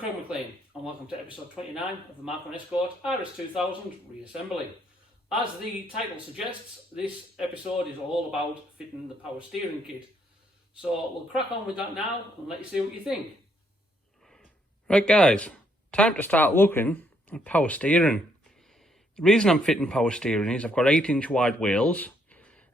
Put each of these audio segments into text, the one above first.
Craig McLean and welcome to episode 29 of the MK1 Escort RS 2000 reassembly. As the title suggests, this episode is all about fitting the power steering kit. So we'll crack on with that now and let you see what you think. Right guys, time to start looking at power steering. The reason I'm fitting power steering is I've got 8-inch wide wheels.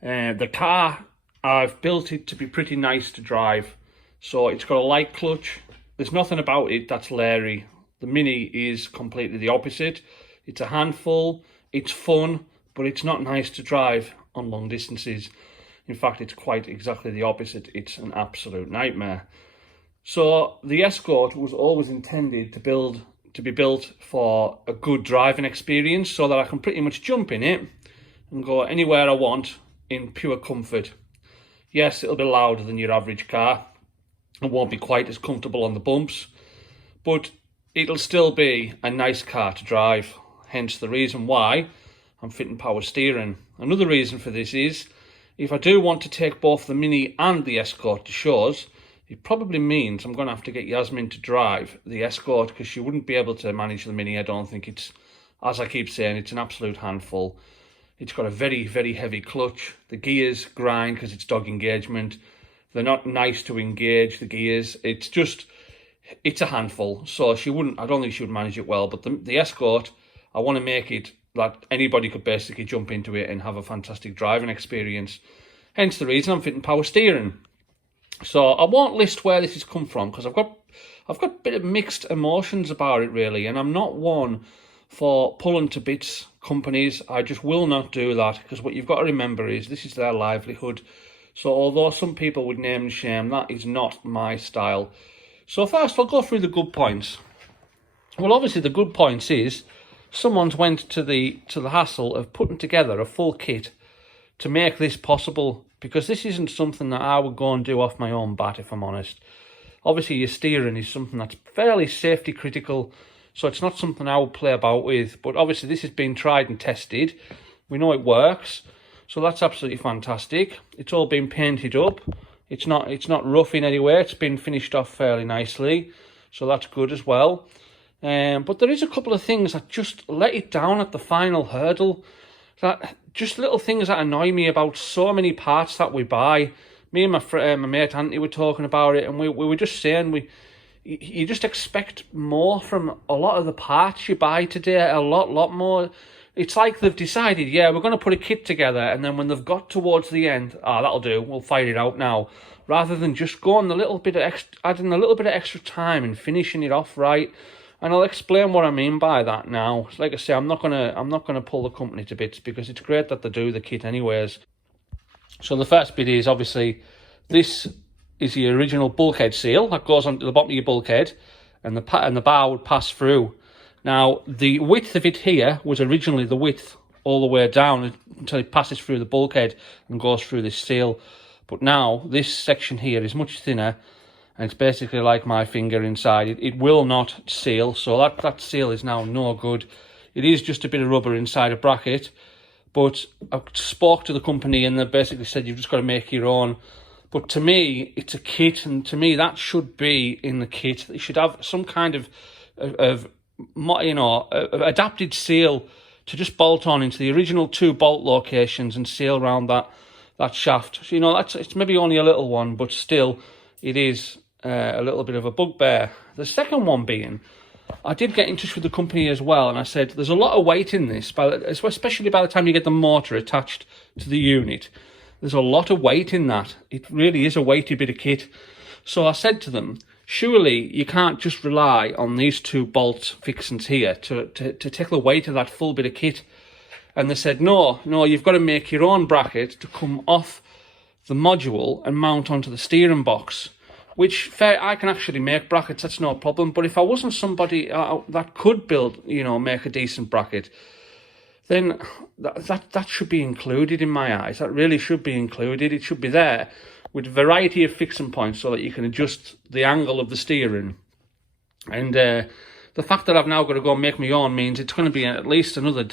The car, I've built it to be pretty nice to drive. So it's got a light clutch. There's nothing about it that's leery. The Mini is completely the opposite. It's a handful, it's fun, but it's not nice to drive on long distances. In fact, it's quite exactly the opposite. It's an absolute nightmare. So the Escort was always intended to be built for a good driving experience so that I can pretty much jump in it and go anywhere I want in pure comfort. Yes, it'll be louder than your average car. It won't be quite as comfortable on the bumps, but it'll still be a nice car to drive. Hence the reason why I'm fitting power steering. Another reason for this is, if I do want to take both the Mini and the Escort to shows, it probably means I'm going to have to get Yasmin to drive the Escort because she wouldn't be able to manage the Mini. I don't think it's, as I keep saying, it's an absolute handful. It's got a very, very heavy clutch. The gears grind because it's dog engagement. They're not nice to engage, the gears. It's a handful. So I don't think she would manage it well. But the Escort, I want to make it that anybody could basically jump into it and have a fantastic driving experience. Hence the reason I'm fitting power steering. So I won't list where this has come from because I've got a bit of mixed emotions about it really. And I'm not one for pulling to bits companies. I just will not do that because what you've got to remember is this is their livelihood. So although some people would name and shame, that is not my style. So first I'll go through the good points. Well, obviously the good points is someone's went to the hassle of putting together a full kit to make this possible, because this isn't something that I would go and do off my own bat, if I'm honest. Obviously your steering is something that's fairly safety critical, so it's not something I would play about with, but obviously this has been tried and tested. We know it works. So that's absolutely fantastic. It's all been painted up. It's not rough in any way. It's been finished off fairly nicely. So that's good as well. But there is a couple of things that just let it down at the final hurdle. Just little things that annoy me about so many parts that we buy. Me and my mate Anthony were talking about it, and we were just saying you just expect more from a lot of the parts you buy today. A lot more. It's like they've decided, yeah, we're going to put a kit together, and then when they've got towards the end, that'll do, we'll fire it out now, rather than just going adding a little bit of extra time and finishing it off right. And I'll explain what I mean by that now. Like I say, I'm not gonna pull the company to bits because it's great that they do the kit anyways. So the first bit is obviously this is the original bulkhead seal that goes onto the bottom of your bulkhead, and the bar would pass through. Now, the width of it here was originally the width all the way down until it passes through the bulkhead and goes through this seal. But now, this section here is much thinner, and it's basically like my finger inside. It will not seal, so that seal is now no good. It is just a bit of rubber inside a bracket, but I spoke to the company and they basically said you've just got to make your own. But to me, it's a kit, and to me, that should be in the kit. It should have some kind of adapted seal to just bolt on into the original 2 bolt locations and seal around that shaft. So, it's maybe only a little one, but still it is a little bit of a bugbear. The second one being, I did get in touch with the company as well, and I said there's a lot of weight in this, especially by the time you get the motor attached to the unit. There's a lot of weight in that. It really is a weighty bit of kit. So I said to them, surely you can't just rely on these 2 bolt fixings here to take the weight of that full bit of kit. And they said, no, you've got to make your own bracket to come off the module and mount onto the steering box. Which, I can actually make brackets, that's no problem. But if I wasn't somebody that could make a decent bracket, then that should be included in my eyes. That really should be included. It should be there with a variety of fixing points so that you can adjust the angle of the steering. And the fact that I've now got to go and make my own means it's going to be at least another,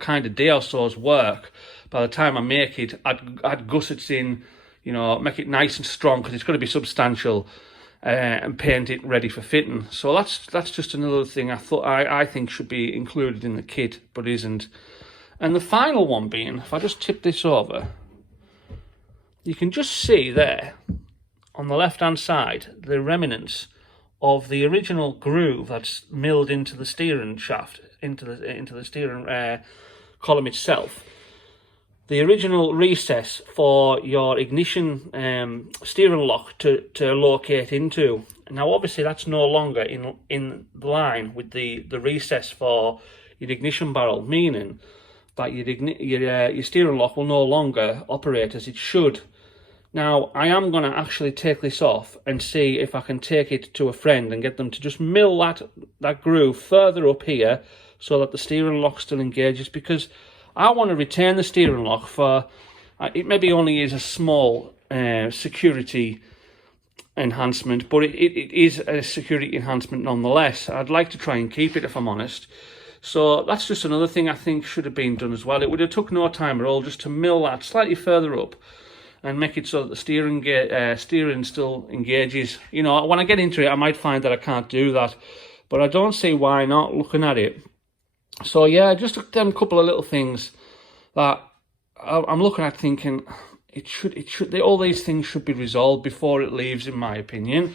kind of day or so's work. By the time I make it, I'd gussets in, make it nice and strong because it's going to be substantial. and paint it ready for fitting. So that's just another thing I think should be included in the kit, but isn't. And the final one being, if I just tip this over, you can just see there on the left hand side the remnants of the original groove that's milled into the steering shaft, into the steering column itself. The original recess for your ignition steering lock to locate into. Now obviously that's no longer in line with the recess for your ignition barrel, meaning that your steering lock will no longer operate as it should. Now, I am going to actually take this off and see if I can take it to a friend and get them to just mill that groove further up here so that the steering lock still engages, because I want to retain the steering lock for, it maybe only is a small security enhancement, but it is a security enhancement nonetheless. I'd like to try and keep it, if I'm honest. So that's just another thing I think should have been done as well. It would have took no time at all just to mill that slightly further up and make it so that the steering still engages. You know, when I get into it, I might find that I can't do that, but I don't see why not, looking at it. So yeah, just them couple of little things that I'm looking at thinking all these things should be resolved before it leaves, in my opinion.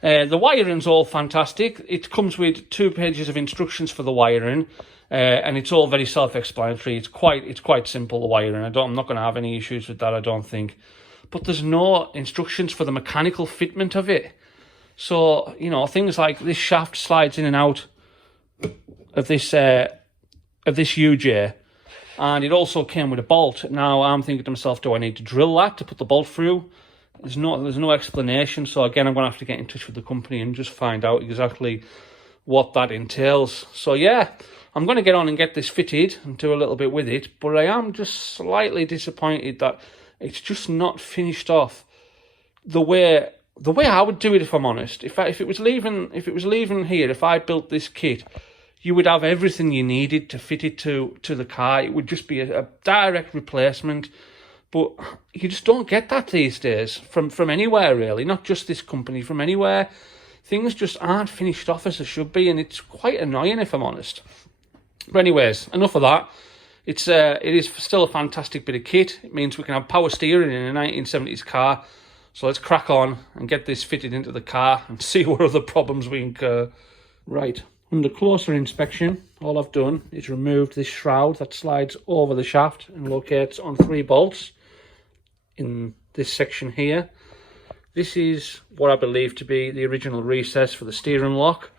The wiring's all fantastic. It comes with 2 pages of instructions for the wiring, and it's all very self-explanatory. It's quite simple, the wiring. I'm not going to have any issues with that, I don't think. But there's no instructions for the mechanical fitment of it. So, you know, things like this shaft slides in and out of this UJ, and it also came with a bolt. Now I'm thinking to myself, do I need to drill that to put the bolt through? There's no explanation. So again, I'm going to have to get in touch with the company and just find out exactly what that entails. So yeah, I'm going to get on and get this fitted and do a little bit with it, but I am just slightly disappointed that it's just not finished off the way I would do it, if I'm honest. If it was leaving here, if I built this kit, you would have everything you needed to fit it to the car. It would just be a direct replacement. But you just don't get that these days from anywhere, really. Not just this company, from anywhere. Things just aren't finished off as they should be, and it's quite annoying, if I'm honest. But anyways, enough of that. It is still a fantastic bit of kit. It means we can have power steering in a 1970s car. So let's crack on and get this fitted into the car and see what other problems we incur. Right, under closer inspection, all I've done is removed this shroud that slides over the shaft and locates on 3 bolts in this section here. This is what I believe to be the original recess for the steering lock,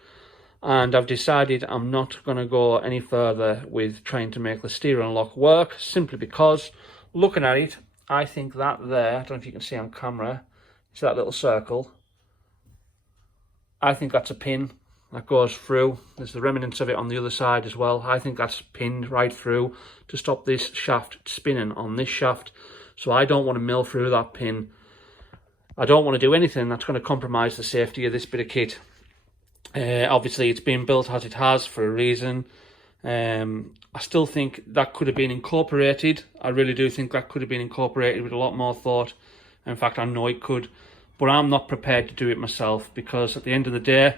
and I've decided I'm not going to go any further with trying to make the steering lock work, simply because, looking at it, I think that there, I don't know if you can see on camera, it's that little circle. I think that's a pin that goes through. There's the remnants of it on the other side as well. I think that's pinned right through to stop this shaft spinning on this shaft. So I don't want to mill through that pin. I don't want to do anything that's going to compromise the safety of this bit of kit. Obviously, it's been built as it has for a reason. I still think that could have been incorporated. I really do think that could have been incorporated with a lot more thought. In fact, I know it could. But I'm not prepared to do it myself, because at the end of the day,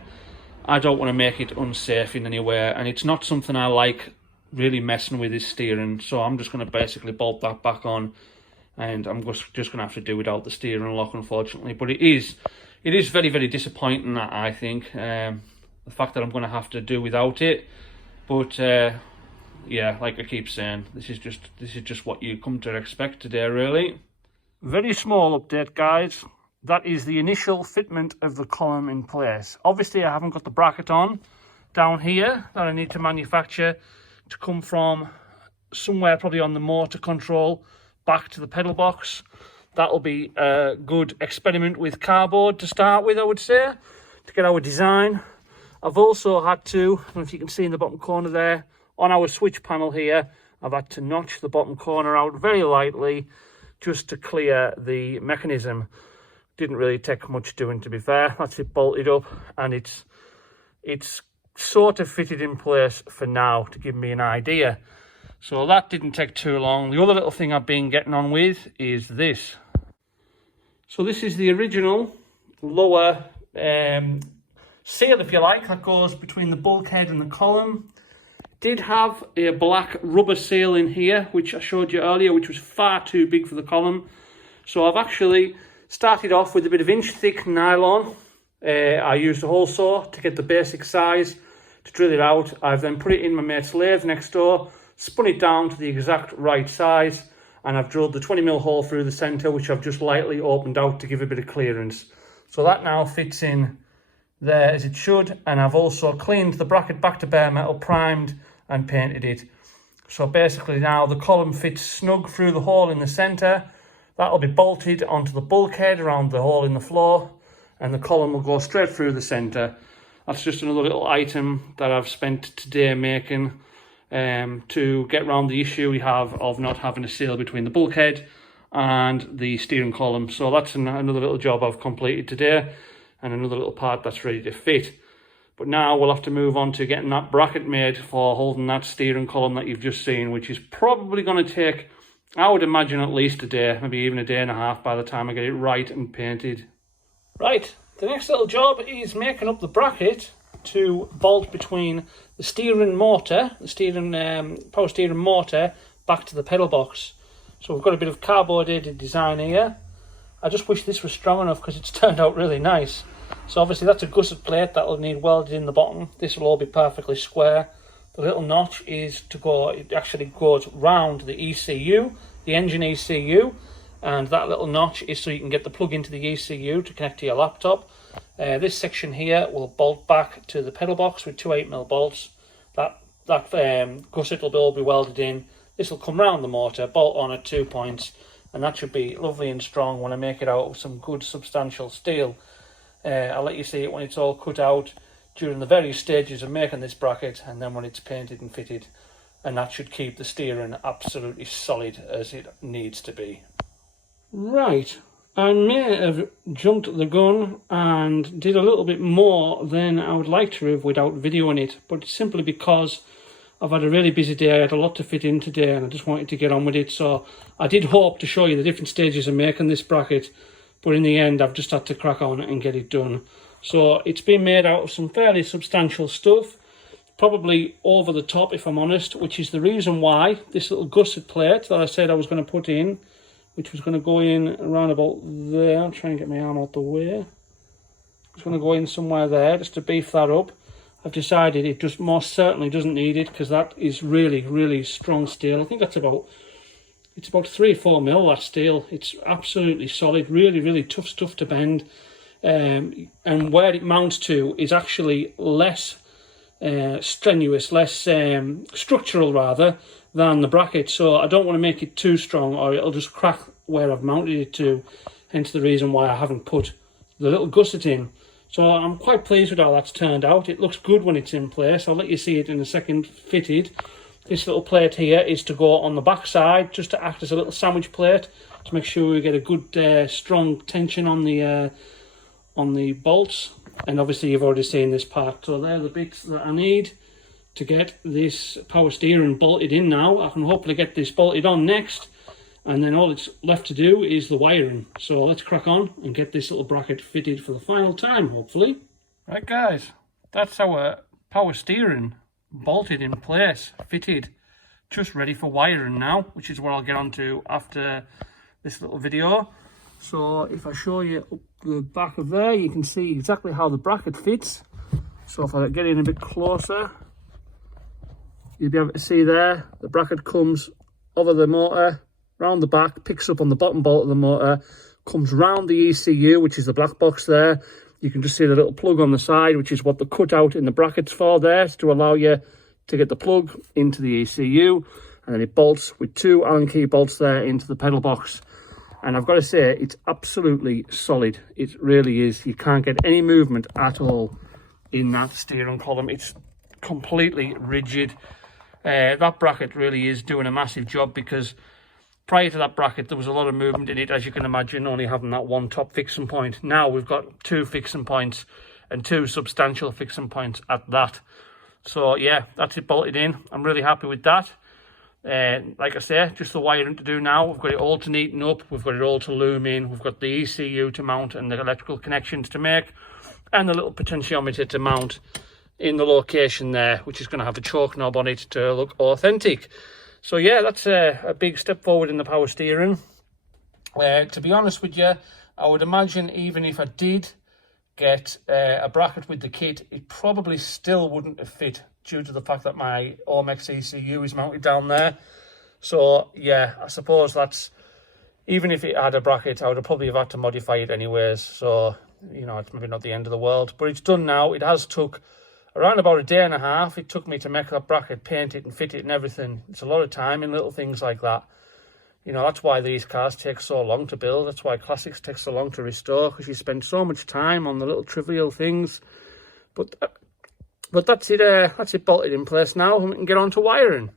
I don't want to make it unsafe in any way. And it's not something I like really messing with, is steering. So I'm just going to basically bolt that back on. And I'm just going to have to do without the steering lock, unfortunately. But it is very, very disappointing, I think, the fact that I'm going to have to do without it. But yeah, like I keep saying, this is just what you come to expect today, really. Very small update, guys. That is the initial fitment of the column in place. Obviously, I haven't got the bracket on down here that I need to manufacture to come from somewhere probably on the motor control back to the pedal box. That'll be a good experiment with cardboard to start with, I would say, to get our design. I've also had to, I don't know if you can see in the bottom corner there, on our switch panel here, I've had to notch the bottom corner out very lightly just to clear the mechanism. Didn't really take much doing, to be fair. That's it bolted up, and it's sort of fitted in place for now to give me an idea. So that didn't take too long. The other little thing I've been getting on with is this. So this is the original lower seal, if you like, that goes between the bulkhead and the column. Did have a black rubber seal in here, which I showed you earlier, which was far too big for the column. So I've actually started off with a bit of inch-thick nylon. I used a hole saw to get the basic size to drill it out. I've then put it in my mate's lathe next door, spun it down to the exact right size, and I've drilled the 20mm hole through the centre, which I've just lightly opened out to give a bit of clearance. So that now fits in there as it should, and I've also cleaned the bracket back to bare metal, primed and painted it. So basically now the column fits snug through the hole in the centre. That'll be bolted onto the bulkhead around the hole in the floor, and the column will go straight through the centre. That's just another little item that I've spent today making to get around the issue we have of not having a seal between the bulkhead and the steering column. So that's another little job I've completed today, and another little part that's ready to fit. But now we'll have to move on to getting that bracket made for holding that steering column that you've just seen, which is probably going to take, I would imagine, at least a day, maybe even a day and a half by the time I get it right and painted. Right, the next little job is making up the bracket to bolt between the steering motor, the power steering motor, back to the pedal box. So we've got a bit of cardboarded design here. I just wish this was strong enough because it's turned out really nice. So obviously that's a gusset plate that will need welded in the bottom. This will all be perfectly square. The little notch is to go, it actually goes round the ECU, the engine ECU, and that little notch is so you can get the plug into the ECU to connect to your laptop. This section here will bolt back to the pedal box with two 8mm bolts. That gusset will all be welded in. This will come round the motor, bolt on at 2 points, and that should be lovely and strong when I make it out of some good substantial steel. I'll let you see it when it's all cut out during the various stages of making this bracket, and then when it's painted and fitted, and that should keep the steering absolutely solid as it needs to be. Right, I may have jumped the gun and did a little bit more than I would like to have without videoing it, but it's simply because I've had a really busy day. I had a lot to fit in today and I just wanted to get on with it. So I did hope to show you the different stages of making this bracket, but in the end I've just had to crack on and get it done. So it's been made out of some fairly substantial stuff, probably over the top if I'm honest, which is the reason why this little gusset plate that I said I was going to put in, which was going to go in around about there, I'll try and get my arm out the way, it's going to go in somewhere there just to beef that up. I've decided it just most certainly doesn't need it because that is really, really strong steel. I think that's about, it's about 3 or 4 mil, that steel. It's absolutely solid, really, really tough stuff to bend. And where it mounts to is actually less strenuous, less structural rather, than the bracket. So I don't want to make it too strong or it'll just crack where I've mounted it to. Hence the reason why I haven't put the little gusset in. So I'm quite pleased with how that's turned out. It looks good when it's in place. I'll let you see it in a second fitted. This little plate here is to go on the back side, just to act as a little sandwich plate to make sure we get a good strong tension on the bolts. And obviously you've already seen this part. So they're the bits that I need to get this power steering bolted in now. I can hopefully get this bolted on next. And then all it's left to do is the wiring. So let's crack on and get this little bracket fitted for the final time, hopefully. Right guys, that's our power steering bolted in place, fitted, just ready for wiring now, which is what I'll get onto after this little video. So if I show you up the back of there, you can see exactly how the bracket fits. So if I get in a bit closer, you'll be able to see there, the bracket comes over the motor, round the back, picks up on the bottom bolt of the motor, comes round the ECU, which is the black box there. You can just see the little plug on the side, which is what the cutout in the brackets for there, to allow you to get the plug into the ECU. And then it bolts with 2 Allen key bolts there into the pedal box. And I've got to say, it's absolutely solid. It really is. You can't get any movement at all in that steering column. It's completely rigid. That bracket really is doing a massive job because prior to that bracket, there was a lot of movement in it, as you can imagine, only having that one top fixing point. Now we've got 2 fixing points and 2 substantial fixing points at that. So yeah, that's it bolted in. I'm really happy with that. Like I say, just the wiring to do now. We've got it all to neaten up. We've got it all to loom in. We've got the ECU to mount and the electrical connections to make. and the little potentiometer to mount in the location there, which is going to have a choke knob on it to look authentic. So yeah, that's a big step forward in the power steering. To be honest with you, I would imagine even if I did get a bracket with the kit, it probably still wouldn't have fit due to the fact that my Omex ECU is mounted down there. So yeah, I suppose that's, even if it had a bracket, I would have probably have had to modify it anyways. So, you know, it's maybe not the end of the world, but it's done now. It has took around about a day and a half. It took me to make that bracket, paint it and fit it and everything. It's a lot of time in little things like that. You know, that's why these cars take so long to build. That's why classics take so long to restore, because you spend so much time on the little trivial things. But that's it bolted in place now, and we can get on to wiring.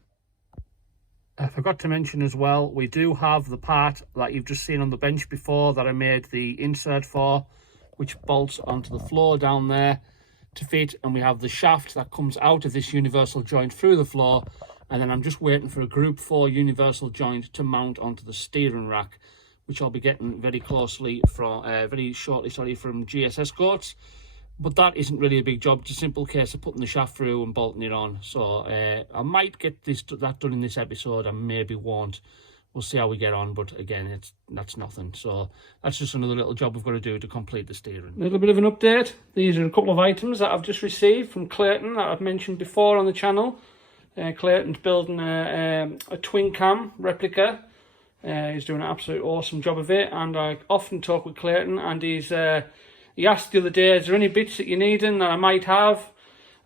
I forgot to mention as well, we do have the part that you've just seen on the bench before that I made the insert for, which bolts onto the floor down there to fit, and we have the shaft that comes out of this universal joint through the floor, and then I'm just waiting for a group 4 universal joint to mount onto the steering rack, which I'll be getting very shortly from GS Escorts. But that isn't really a big job. It's a simple case of putting the shaft through and bolting it on. So I might get that done in this episode, and maybe won't. We'll see how we get on, but again, that's nothing. So that's just another little job we've got to do to complete the steering. A little bit of an update. These are a couple of items that I've just received from Clayton that I've mentioned before on the channel. Clayton's building a twin cam replica. He's doing an absolute awesome job of it, and I often talk with Clayton, and he asked the other day, is there any bits that you need in that I might have?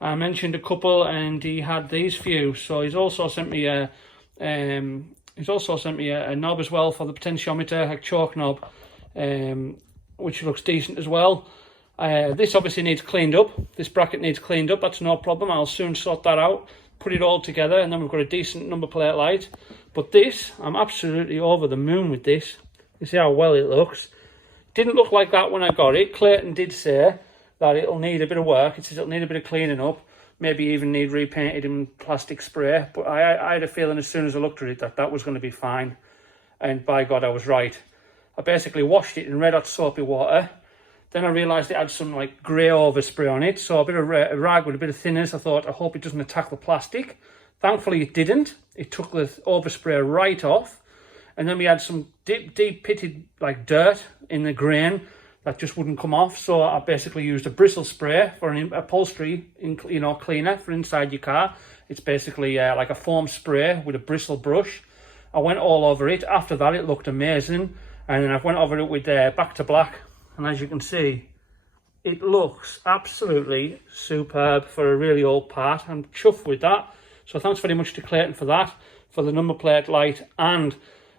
I mentioned a couple, and he had these few. So he's also sent me a knob as well for the potentiometer, a choke knob, which looks decent as well. This obviously needs cleaned up. This bracket needs cleaned up. That's no problem. I'll soon sort that out, put it all together, and then we've got a decent number plate light. But this, I'm absolutely over the moon with this. You see how well it looks. Didn't look like that when I got it. Clayton did say that it'll need a bit of work. It says it'll need a bit of cleaning up, maybe even need repainted in plastic spray. But I had a feeling as soon as I looked at it that was going to be fine. And by God, I was right. I basically washed it in red hot soapy water. Then I realised it had some like grey overspray on it. So a bit of a rag with a bit of thinners. I thought, I hope it doesn't attack the plastic. Thankfully it didn't. It took the overspray right off. And then we had some deep pitted like dirt in the grain that just wouldn't come off. So I basically used a bristle spray for an upholstery, cleaner for inside your car. It's basically like a foam spray with a bristle brush. I went all over it. After that, it looked amazing. And then I went over it with back to black. And as you can see, it looks absolutely superb for a really old part. I'm chuffed with that. So thanks very much to Clayton for that, for the number plate light and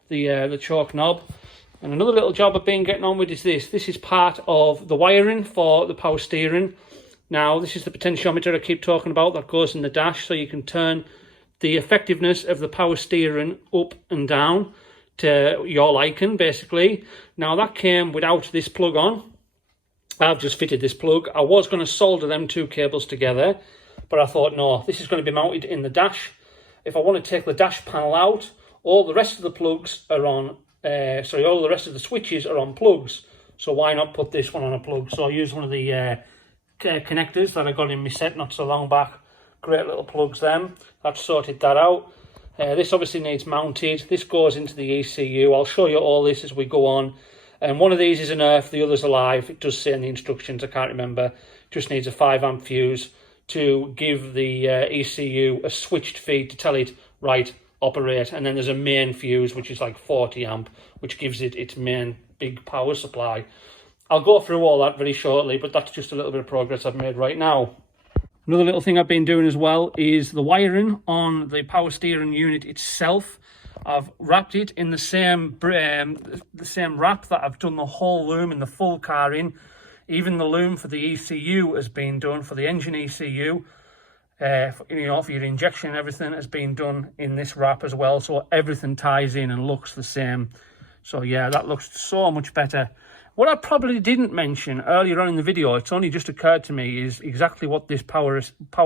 the choke knob. And another little job I've been getting on with is this. This is part of the wiring for the power steering. Now, this is the potentiometer I keep talking about that goes in the dash, so you can turn the effectiveness of the power steering up and down to your liking, basically. Now, that came without this plug on. I've just fitted this plug. I was going to solder them two cables together, but I thought, no, this is going to be mounted in the dash. If I want to take the dash panel out, all the rest of the plugs are on, all the rest of the switches are on plugs. So why not put this one on a plug? So I used one of the connectors that I got in my set not so long back. Great little plugs them. That sorted that out. This obviously needs mounted. This goes into the ECU. I'll show you all this as we go on. And one of these is an earth, the other's alive. It does say in the instructions, I can't remember. Just needs a 5 amp fuse to give the ECU a switched feed to tell it, right, operate. And then there's a main fuse, which is like 40 amp, which gives it its main big power supply. I'll go through all that very shortly, but that's just a little bit of progress I've made right now. Another little thing I've been doing as well is the wiring on the power steering unit itself. I've wrapped it in the same wrap that I've done the whole loom and the full car in. Even the loom for the ECU has been done, for the engine ECU. For your injection and everything has been done in this wrap as well. So everything ties in and looks the same. So yeah, that looks so much better. What I probably didn't mention earlier on in the video, it's only just occurred to me, is exactly what this power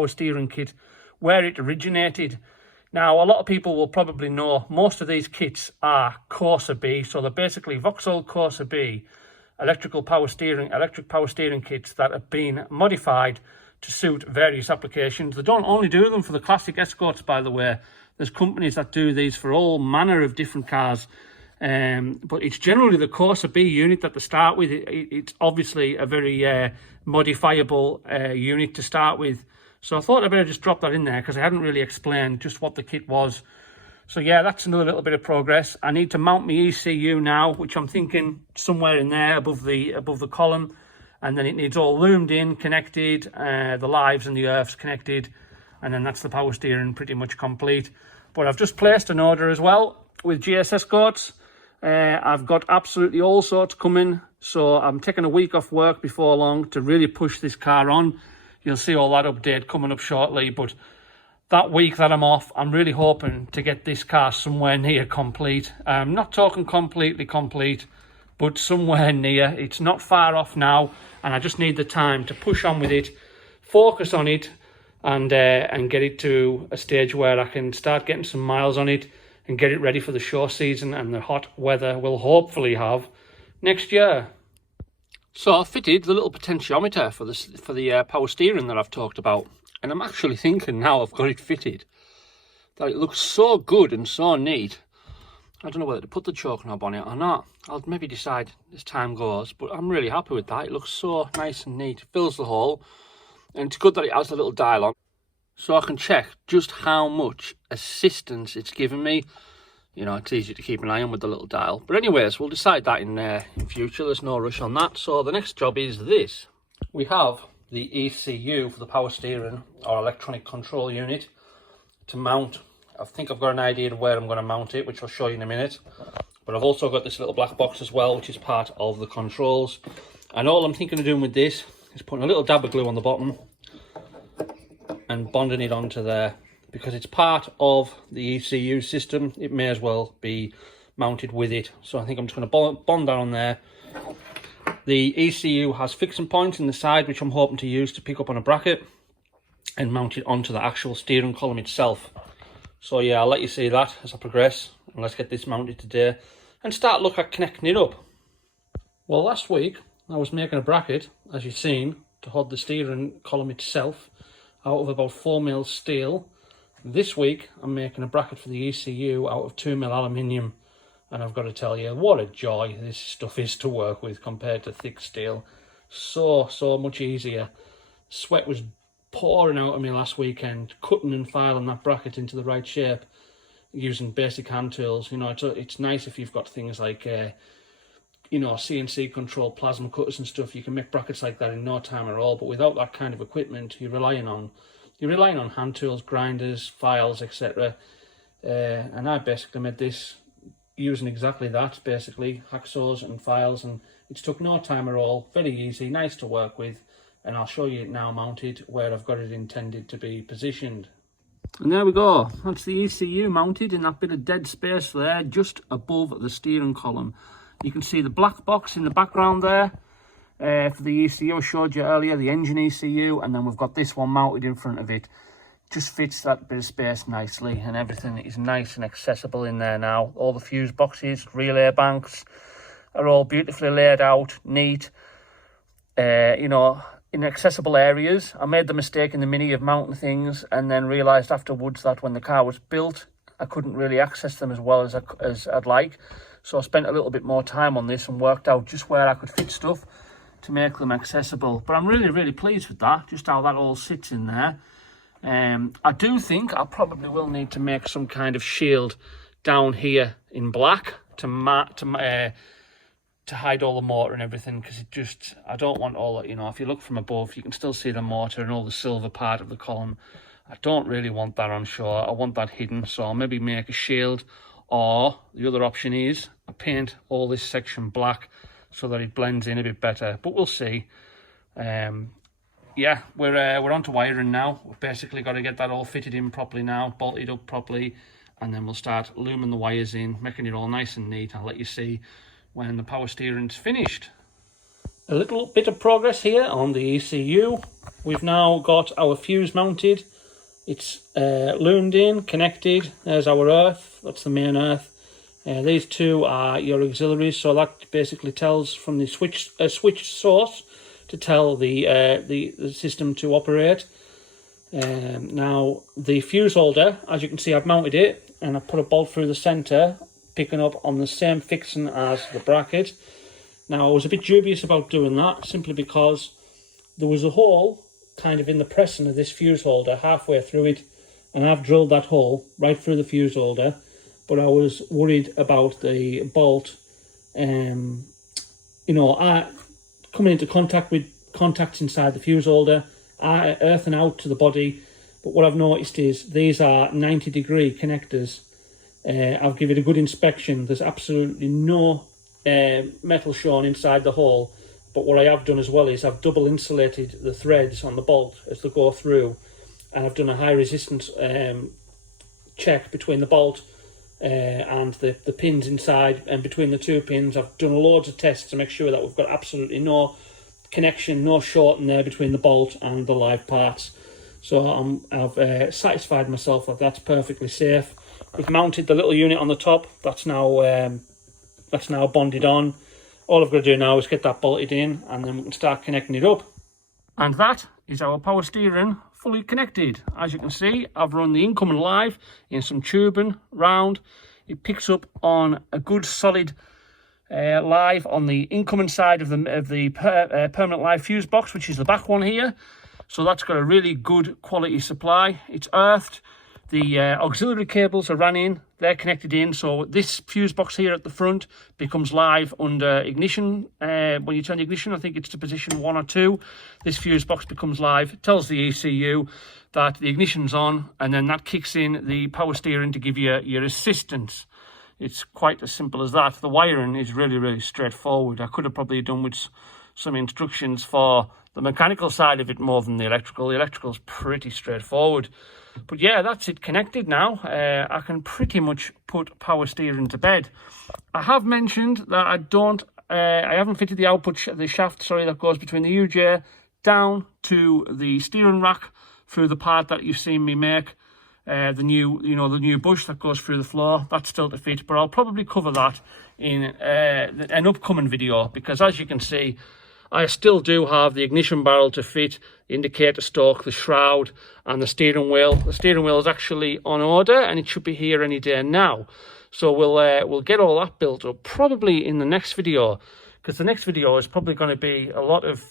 steering kit, where it originated. Now, a lot of people will probably know most of these kits are Corsa B, so they're basically Vauxhall Corsa B. electric power steering kits that have been modified to suit various applications. They don't only do them for the classic Escorts, by the way. There's companies that do these for all manner of different cars. But it's generally the Corsa B unit that they start with. It's obviously a very modifiable unit to start with. So I thought I'd better just drop that in there because I hadn't really explained just what the kit was. So yeah, that's another little bit of progress. I need to mount my ECU now, which I'm thinking somewhere in there above the column. And then it needs all loomed in, connected, the lives and the earths connected. And then that's the power steering pretty much complete. But I've just placed an order as well with GS Escorts. I've got absolutely all sorts coming. So I'm taking a week off work before long to really push this car on. You'll see all that update coming up shortly. But that week that I'm off, I'm really hoping to get this car somewhere near complete. I'm not talking completely complete, but somewhere near. It's not far off now, and I just need the time to push on with it, focus on it, and get it to a stage where I can start getting some miles on it and get it ready for the show season and the hot weather we'll hopefully have next year. So I fitted the little potentiometer for the power steering that I've talked about, and I'm actually thinking now I've got it fitted that it looks so good and so neat. I don't know whether to put the choke knob on it or not. I'll maybe decide as time goes, but I'm really happy with that. It looks so nice and neat. It fills the hole, and it's good that it has a little dial on, so I can check just how much assistance it's given me. You know, it's easy to keep an eye on with the little dial. But anyways, we'll decide that in future. There's no rush on that. So the next job is this. We have the ECU for the power steering, or electronic control unit, to mount. I think I've got an idea of where I'm going to mount it, which I'll show you in a minute. But I've also got this little black box as well, which is part of the controls. And all I'm thinking of doing with this is putting a little dab of glue on the bottom and bonding it onto there. Because it's part of the ECU system, it may as well be mounted with it. So I think I'm just going to bond that on there. The ECU has fixing points in the side, which I'm hoping to use to pick up on a bracket and mount it onto the actual steering column itself. So yeah, I'll let you see that as I progress. And let's get this mounted today and start look at connecting it up. Well, last week I was making a bracket, as you've seen, to hold the steering column itself out of about 4mm steel. This week I'm making a bracket for the ECU out of 2mm aluminium, and I've got to tell you what a joy this stuff is to work with compared to thick steel. So much easier. Sweat was pouring out of me last weekend cutting and filing that bracket into the right shape using basic hand tools. You know, it's nice if you've got things like you know, CNC controlled plasma cutters and stuff. You can make brackets like that in no time at all, but without that kind of equipment you're relying on hand tools, grinders, files, etc. And I basically made this using exactly that, basically, hacksaws and files, and it's took no time at all, very easy, nice to work with, and I'll show you it now mounted where I've got it intended to be positioned. And there we go, that's the ECU mounted in that bit of dead space there, just above the steering column. You can see the black box in the background there. For the ECU I showed you earlier, the engine ECU, and then we've got this one mounted in front of it. Just fits that bit of space nicely, and everything is nice and accessible in there now. All the fuse boxes, relay banks are all beautifully laid out, neat, you know, in accessible areas. I made the mistake in the Mini of mounting things and then realised afterwards that when the car was built I couldn't really access them as well as I'd like. So I spent a little bit more time on this and worked out just where I could fit stuff to make them accessible. But I'm really pleased with that, just how that all sits in there. I do think I probably will need to make some kind of shield down here in black to hide all the motor and everything, because I don't want all that, you know, if you look from above you can still see the motor and all the silver part of the column. I don't really want that on show. I want that hidden, so I'll maybe make a shield, or the other option is I paint all this section black so that it blends in a bit better, but we'll see. Yeah, we're on to wiring now. We've basically got to get that all fitted in properly now, bolted up properly, and then we'll start looming the wires in, making it all nice and neat. I'll let you see when the power steering's finished. A little bit of progress here on the ECU. We've now got our fuse mounted. It's loomed in, connected. There's our earth, that's the main earth. These two are your auxiliaries, so that basically tells from the switch source to tell the system to operate. Now the fuse holder, as you can see, I've mounted it and I put a bolt through the centre, picking up on the same fixing as the bracket. Now I was a bit dubious about doing that, simply because there was a hole kind of in the pressing of this fuse holder halfway through it, and I've drilled that hole right through the fuse holder, but I was worried about the bolt coming into contact with contacts inside the fuse holder, earthing out to the body. But what I've noticed is these are 90-degree connectors. I'll give it a good inspection. There's absolutely no metal shown inside the hole. But what I have done as well is I've double insulated the threads on the bolt as they go through, and I've done a high resistance check between the bolt and the pins inside, and between the two pins I've done loads of tests to make sure that we've got absolutely no connection, no short in there between the bolt and the live parts. So I've satisfied myself that that's perfectly safe. We've mounted the little unit on the top. That's now bonded on. All I've got to do now is get that bolted in, and then we can start connecting it up. And that is our power steering fully connected. As you can see, I've run the incoming live in some tubing round. It picks up on a good solid live on the incoming side of the permanent live fuse box, which is the back one here. So that's got a really good quality supply. It's earthed. The auxiliary cables are run in, they're connected in, so this fuse box here at the front becomes live under ignition. When you turn the ignition, I think it's to position 1 or 2, this fuse box becomes live. It tells the ECU that the ignition's on, and then that kicks in the power steering to give you your assistance. It's quite as simple as that. The wiring is really, really straightforward. I could have probably done with some instructions for the mechanical side of it more than the electrical. The electrical's pretty straightforward. But yeah, that's it connected now. I can pretty much put power steering to bed. I have mentioned that I haven't fitted the shaft that goes between the UJ down to the steering rack through the part that you've seen me make. The new bush that goes through the floor, that's still to fit, but I'll probably cover that in an upcoming video, because as you can see, I still do have the ignition barrel to fit, the indicator stalk, the shroud, and the steering wheel. The steering wheel is actually on order, and it should be here any day now. So we'll get all that built up probably in the next video, because the next video is probably going to be a lot of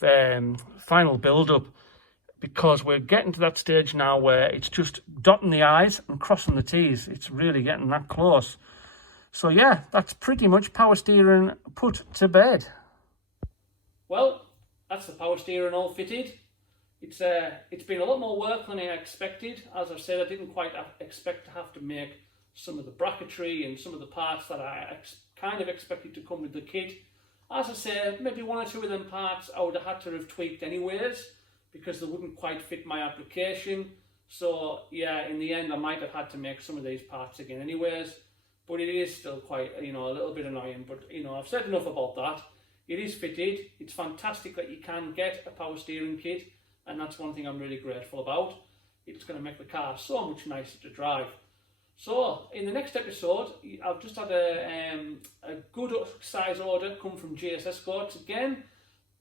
final build up, because we're getting to that stage now where it's just dotting the I's and crossing the T's. It's really getting that close. So yeah, that's pretty much power steering put to bed. Well, that's the power steering all fitted. It's been a lot more work than I expected. As I said, I didn't quite expect to have to make some of the bracketry and some of the parts that I kind of expected to come with the kit. As I said, maybe 1 or 2 of them parts I would have had to have tweaked anyways, because they wouldn't quite fit my application. So yeah, in the end I might have had to make some of these parts again anyways, but it is still quite, a little bit annoying. But I've said enough about that. It is fitted. It's fantastic that you can get a power steering kit, and that's one thing I'm really grateful about. It's going to make the car so much nicer to drive. So in the next episode, I've just had a good size order come from GS Escorts again,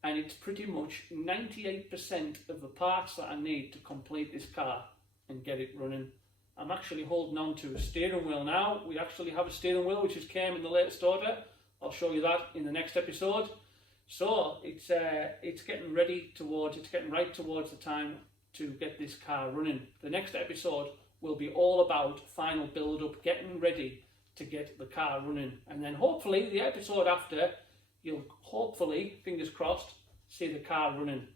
and it's pretty much 98% of the parts that I need to complete this car and get it running. I'm actually holding on to a steering wheel now. We actually have a steering wheel which just came in the latest order. I'll show you that in the next episode. So it's getting right towards the time to get this car running. The next episode will be all about final build up, getting ready to get the car running, and then hopefully the episode after, you'll hopefully, fingers crossed, see the car running.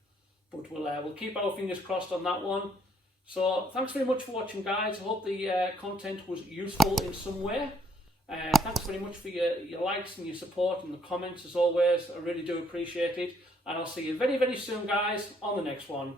But we'll keep our fingers crossed on that one. So thanks very much for watching, guys. I hope the content was useful in some way. Thanks very much for your likes and your support and the comments as always. I really do appreciate it, and I'll see you very, very soon, guys, on the next one.